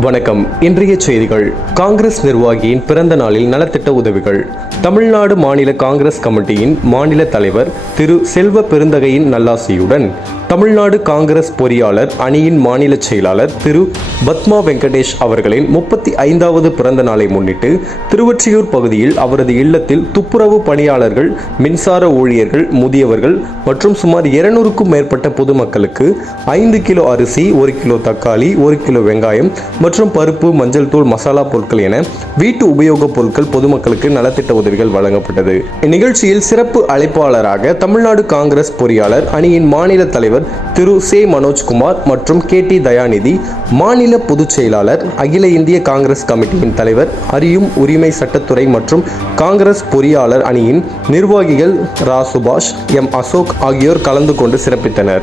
வணக்கம். இன்றைய செய்திகள். காங்கிரஸ் நிர்வாகியின் பிறந்த நாளில் நலத்திட்ட உதவிகள். தமிழ்நாடு மாநில காங்கிரஸ் கமிட்டியின் மாநில தலைவர் திரு செல்வ பெருந்தகையின் நல்லாசியுடன் தமிழ்நாடு காங்கிரஸ் பொறியாளர் அணியின் மாநில செயலாளர் திரு பத்மா வெங்கடேஷ் அவர்களின் முப்பத்தி ஐந்தாவது பிறந்த நாளை முன்னிட்டு திருவொற்றியூர் பகுதியில் அவரது இல்லத்தில் துப்புரவு பணியாளர்கள் மின்சார ஊழியர்கள் முதியவர்கள் மற்றும் சுமார் இருநூறுக்கும் மேற்பட்ட பொதுமக்களுக்கு ஐந்து கிலோ அரிசி ஒரு கிலோ தக்காளி ஒரு கிலோ வெங்காயம் மற்றும் பருப்பு மஞ்சள் தூள் மசாலா பொருட்கள் என வீட்டு உபயோகப் பொருட்கள் பொதுமக்களுக்கு நலத்திட்ட உதவிகள் வழங்கப்பட்டது. இந்நிகழ்ச்சியில் சிறப்பு அழைப்பாளராக தமிழ்நாடு காங்கிரஸ் பொறியாளர் அணியின் மாநில தலைவர் திரு சே மனோஜ்குமார் மற்றும் கே டி தயாநிதி மாநில பொதுச் செயலாளர் அகில இந்திய காங்கிரஸ் கமிட்டியின் தலைவர் அறியும் உரிமை சட்டத்துறை மற்றும் காங்கிரஸ் பொறியாளர் அணியின் நிர்வாகிகள் ரா. சுபாஷ் எம். அசோக் ஆகியோர் கலந்து கொண்டு சிறப்பித்தனர்.